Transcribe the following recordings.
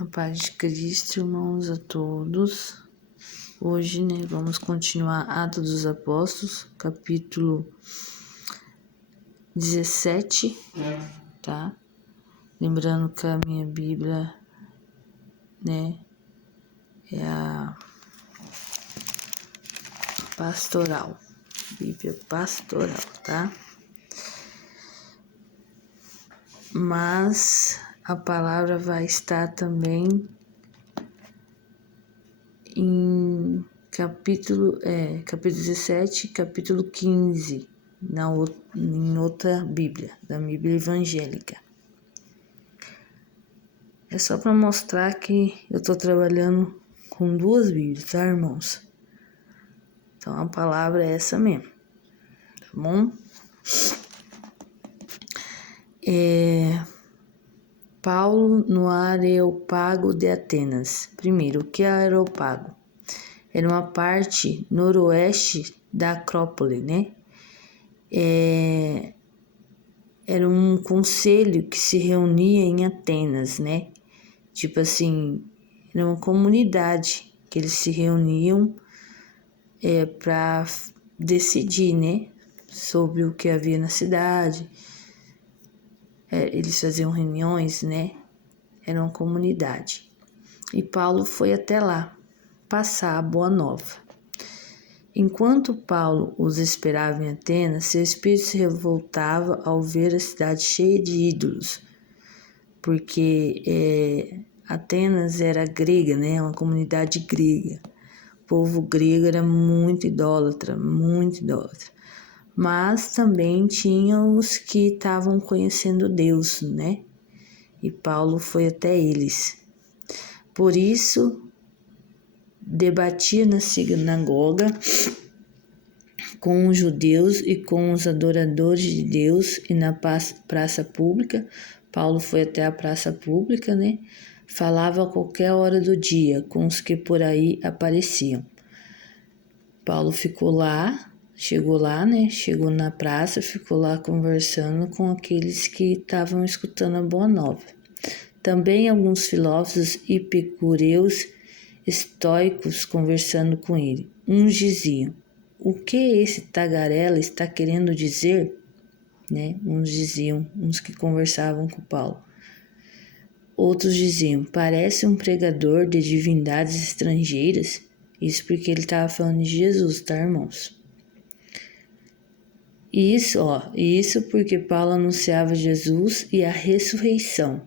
A paz de Cristo, irmãos, a todos. Hoje, vamos continuar Atos dos Apóstolos, capítulo 17, tá? Lembrando que a minha Bíblia, é a pastoral, Bíblia pastoral, tá? Mas a palavra vai estar também em capítulo 17, capítulo 15, em outra Bíblia, da Bíblia evangélica. É só para mostrar que eu estou trabalhando com duas Bíblias, tá, irmãos? Então a palavra é essa mesmo, tá bom? Paulo no Areópago de Atenas. Primeiro, o que é Areópago? Era uma parte noroeste da Acrópole, Era um conselho que se reunia em Atenas, Tipo assim, era uma comunidade que eles se reuniam para decidir, sobre o que havia na cidade. Eles faziam reuniões, Era uma comunidade. E Paulo foi até lá passar a boa nova. Enquanto Paulo os esperava em Atenas, seu espírito se revoltava ao ver a cidade cheia de ídolos, porque Atenas era grega, uma comunidade grega. O povo grego era muito idólatra. Mas também tinha os que estavam conhecendo Deus, E Paulo foi até eles. Por isso, debatia na sinagoga com os judeus e com os adoradores de Deus e na praça pública. Paulo foi até a praça pública, Falava a qualquer hora do dia com os que por aí apareciam. Paulo ficou lá, chegou na praça, ficou lá conversando com aqueles que estavam escutando a boa nova. Também alguns filósofos epicureus estoicos conversando com ele. Uns diziam: o que esse tagarela está querendo dizer? Uns diziam, uns que conversavam com Paulo. Outros diziam: parece um pregador de divindades estrangeiras. Isso porque ele estava falando de Jesus, tá, irmãos? Isso porque Paulo anunciava Jesus e a ressurreição.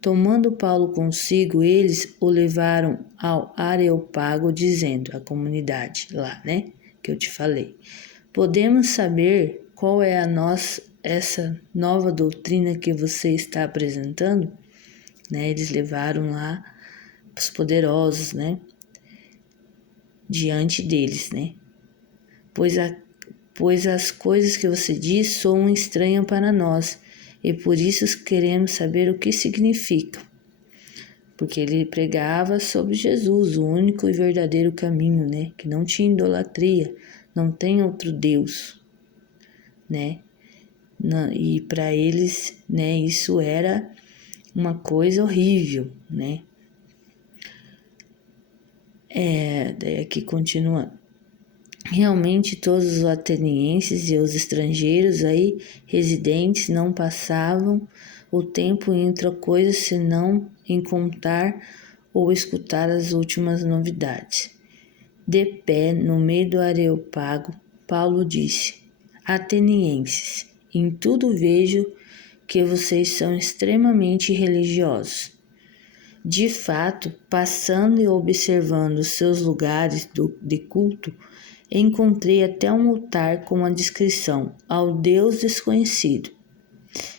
Tomando Paulo consigo, eles o levaram ao Areópago, dizendo, a comunidade lá, que eu te falei: podemos saber qual é essa nova doutrina que você está apresentando? Eles levaram lá os poderosos, diante deles, Pois as coisas que você diz soam estranhas para nós, e por isso queremos saber o que significam. Porque ele pregava sobre Jesus, o único e verdadeiro caminho, que não tinha idolatria, não tem outro Deus, E para eles, isso era uma coisa horrível, Daí aqui continuando. Realmente todos os atenienses e os estrangeiros aí residentes não passavam o tempo em outra coisa senão em contar ou escutar as últimas novidades. De pé no meio do Areópago, Paulo disse: atenienses, em tudo vejo que vocês são extremamente religiosos. De fato, passando e observando os seus lugares de culto, encontrei até um altar com a descrição: ao Deus desconhecido.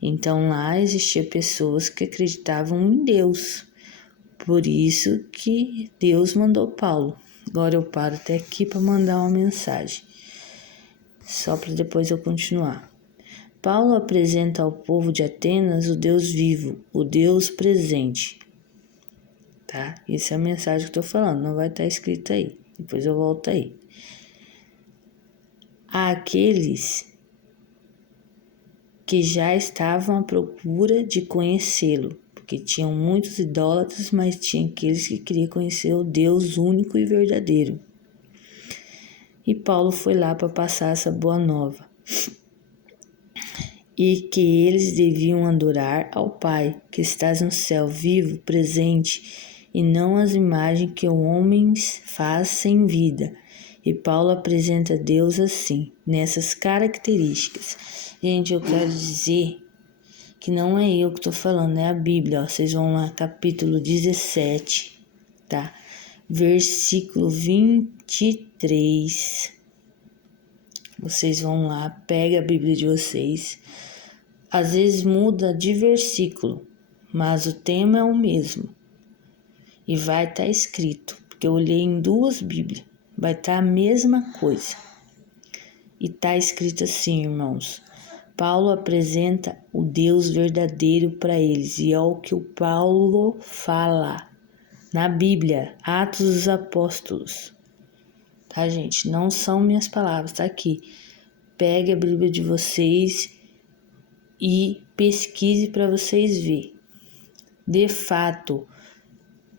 Então lá existiam pessoas que acreditavam em Deus. Por isso que Deus mandou Paulo. Agora eu paro até aqui para mandar uma mensagem, só para depois eu continuar. Paulo apresenta ao povo de Atenas o Deus vivo, o Deus presente. Tá? Essa é a mensagem que eu estou falando, não vai estar escrita aí. Depois eu volto aí. Àqueles que já estavam à procura de conhecê-lo, porque tinham muitos idólatras, mas tinha aqueles que queriam conhecer o Deus único e verdadeiro. E Paulo foi lá para passar essa boa nova. E que eles deviam adorar ao Pai, que estás no céu, vivo, presente, e não as imagens que o homem faz sem vida. E Paulo apresenta Deus assim, nessas características. Gente, eu quero dizer que não é eu que estou falando, é a Bíblia. Ó. Vocês vão lá, capítulo 17, tá? Versículo 23. Vocês vão lá, pega a Bíblia de vocês. Às vezes muda de versículo, mas o tema é o mesmo. E vai estar escrito, porque eu olhei em 2 Bíblias, vai estar a mesma coisa. E está escrito assim, irmãos. Paulo apresenta o Deus verdadeiro para eles, e é o que o Paulo fala na Bíblia, Atos dos Apóstolos. Tá, gente? Não são minhas palavras, tá aqui. Pegue a Bíblia de vocês e pesquise para vocês verem. De fato,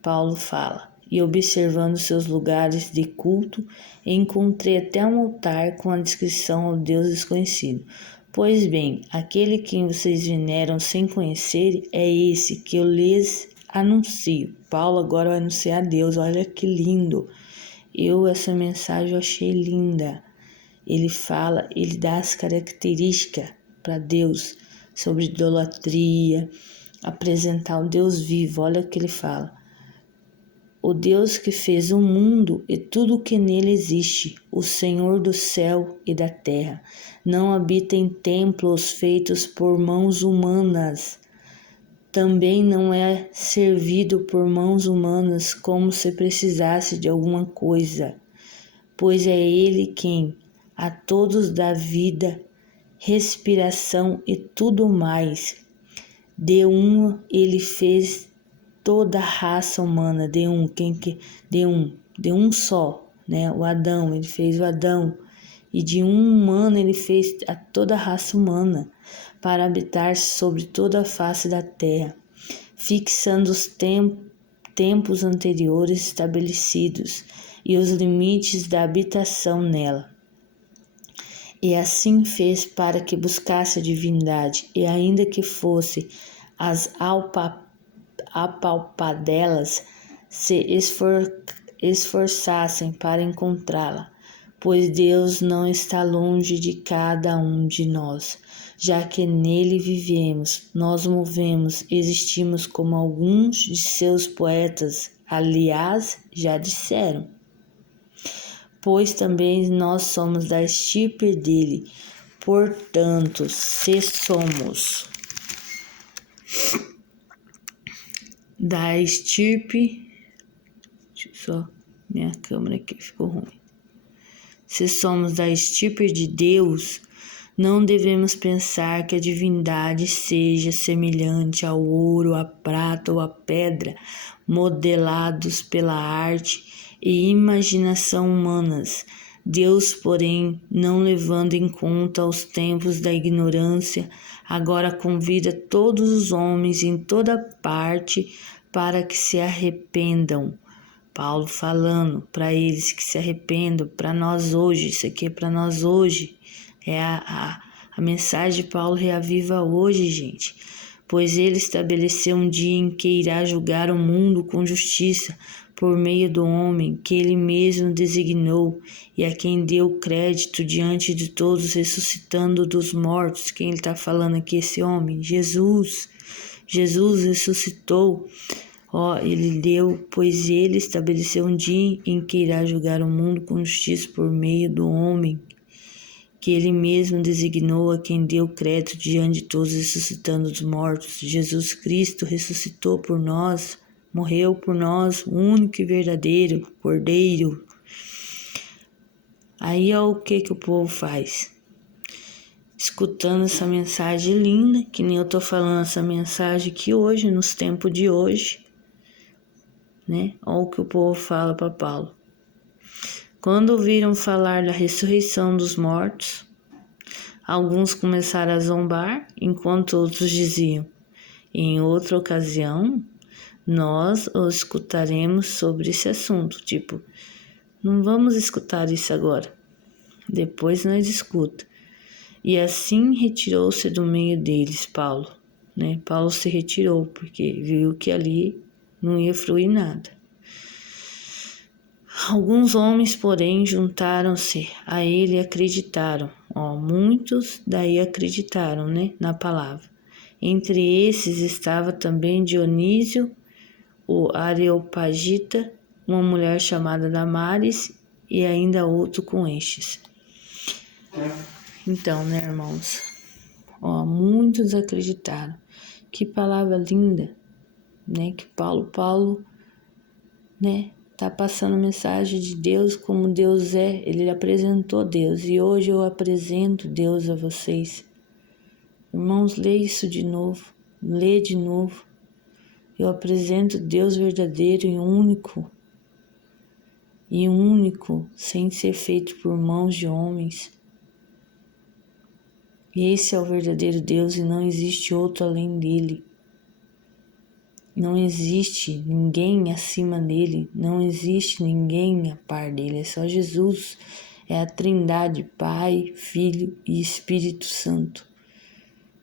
Paulo fala, e observando seus lugares de culto, encontrei até um altar com a descrição ao Deus desconhecido. Pois bem, aquele quem vocês veneram sem conhecer é esse que eu lhes anuncio. Paulo agora vai anunciar a Deus, olha que lindo. Essa mensagem eu achei linda. Ele fala, ele dá as características para Deus sobre idolatria, apresentar o Deus vivo. Olha o que ele fala. O Deus que fez o mundo e tudo o que nele existe, o Senhor do céu e da terra, não habita em templos feitos por mãos humanas. Também não é servido por mãos humanas como se precisasse de alguma coisa, pois é Ele quem a todos dá vida, respiração e tudo mais. De Ele fez toda a raça humana, de um só, né? O Adão, ele fez o Adão, e de um humano ele fez toda a raça humana para habitar sobre toda a face da terra, fixando os tempos anteriores estabelecidos e os limites da habitação nela. E assim fez para que buscasse a divindade, e ainda que fosse as apalpadelas se esforçassem para encontrá-la, pois Deus não está longe de cada um de nós, já que nele vivemos, nós movemos, existimos como alguns de seus poetas, aliás, já disseram. Pois também nós somos da estirpe dele, portanto, se somos da estirpe, minha câmera aqui ficou ruim. Se somos da estirpe de Deus, não devemos pensar que a divindade seja semelhante ao ouro, à prata ou à pedra, modelados pela arte e imaginação humanas. Deus, porém, não levando em conta os tempos da ignorância, agora convida todos os homens em toda parte para que se arrependam. Paulo falando para eles que se arrependam, para nós hoje, isso aqui é para nós hoje. É a mensagem de Paulo reaviva hoje, gente. Pois ele estabeleceu um dia em que irá julgar o mundo com justiça por meio do homem que ele mesmo designou e a quem deu crédito diante de todos, ressuscitando dos mortos. Quem ele está falando aqui, esse homem? Jesus. Jesus ressuscitou. Ele deu, pois ele estabeleceu um dia em que irá julgar o mundo com justiça por meio do homem que ele mesmo designou, a quem deu crédito diante de todos, ressuscitando dos mortos. Jesus Cristo ressuscitou por nós, morreu por nós, o único e verdadeiro Cordeiro. Aí o que o povo faz? Escutando essa mensagem linda, que nem eu tô falando essa mensagem aqui hoje, nos tempos de hoje, né? Olha o que o povo fala para Paulo. Quando ouviram falar da ressurreição dos mortos, alguns começaram a zombar, enquanto outros diziam: Em outra ocasião, nós o escutaremos sobre esse assunto. Tipo, não vamos escutar isso agora. Depois nós escuta. E assim retirou-se do meio deles Paulo. Né? Paulo se retirou porque viu que ali não ia fluir nada. Alguns homens, porém, juntaram-se a ele e acreditaram. Muitos daí acreditaram, né, na palavra. Entre esses estava também Dionísio, o Areopagita, uma mulher chamada Damares e ainda outro com estes. Então, né, irmãos, muitos acreditaram. Que palavra linda, né, que Paulo, né, tá passando mensagem de Deus como Deus é. Ele apresentou Deus e hoje eu apresento Deus a vocês. Irmãos, lê isso de novo, lê de novo. Eu apresento Deus verdadeiro e único, sem ser feito por mãos de homens. E esse é o verdadeiro Deus e não existe outro além dele. Não existe ninguém acima dele, não existe ninguém a par dele, é só Jesus, é a Trindade, Pai, Filho e Espírito Santo.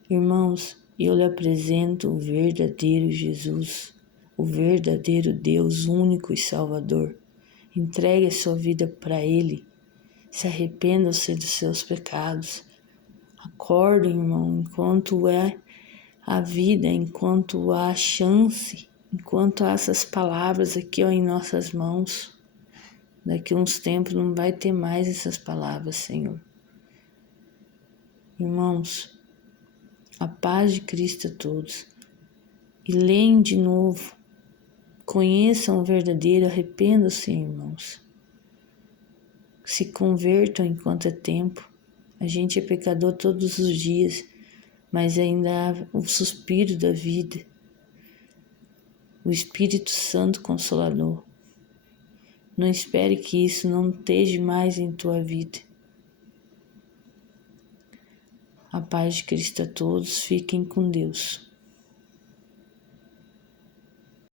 Irmãos, eu lhe apresento o verdadeiro Jesus, o verdadeiro Deus único e Salvador. Entregue a sua vida para Ele, se arrependa-se dos seus pecados. Acorde, irmão, enquanto é a vida, enquanto há chance, enquanto há essas palavras aqui em nossas mãos. Daqui a uns tempos não vai ter mais essas palavras, Senhor. Irmãos, a paz de Cristo a todos. E leem de novo. Conheçam o verdadeiro, arrependam-se, irmãos. Se convertam enquanto é tempo. A gente é pecador todos os dias, mas ainda há o suspiro da vida, o Espírito Santo Consolador. Não espere que isso não esteja mais em tua vida. A paz de Cristo a todos, fiquem com Deus.